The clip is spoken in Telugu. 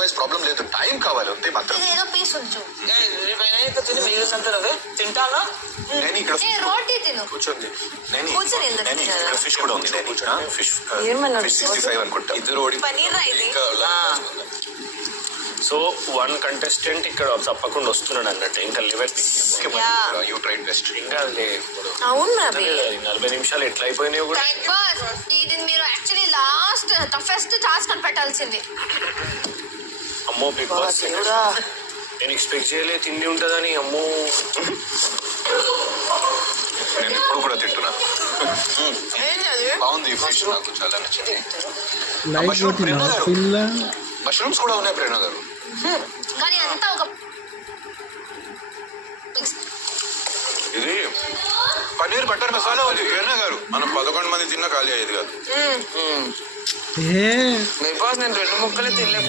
అదర్వైజ్ ప్రాబ్లం లేదు, టైం కావాలి అంతే మాత్రం. ఏదో పీస్ ఉంచు. తిని మిగిలినంతలే తింటానా? నేను ఇక్కడ రోటీ తిను. కూర్చోండి. కూర్చొని ఎందుకు నేను ఇక్కడ ఫిష్ కూడా ఉంది. ఫిష్ ఏమన్నా 65 అనుకుంటా. ఇద్దరు పనీర్ రా ఇది. సో 1 contestant ఇక్కడ తప్పకుండా వస్తున్నాడు అన్నట్టు. ఇంకా లెవెల్ యూ ట్రైడ్ బెస్ట్. ఇంకా అవును రవి. 40 నిమిషాలు ఎట్లా అయిపోయినాయో కూడా. ఇది మీరు యాక్చువల్లీ లాస్ట్ టఫెస్ట్ టాస్క్ అని పెట్టాల్సింది. అమ్మో బిగ్ బాస్ నేను ఎక్స్పెక్ట్ చేయలే తిండి ఉంటుందని. అమ్మో నేను ఇప్పుడు కూడా తింటున్నా. బాగుంది ఫిష్, నాకు చాలా నచ్చింది. మష్రూమ్స్ కూడా ఉన్నాయి ప్రేరణ గారు. కానీ అంతా ఒక ఇది పన్నీర్ బటర్ మసాలా ఉంది ప్రేరణ గారు. మనం 11 మంది తిన్నా ఖాళీ అయ్యేది కాదు. బిగ్ బాస్ నేను 2 ముక్కలే తినలే.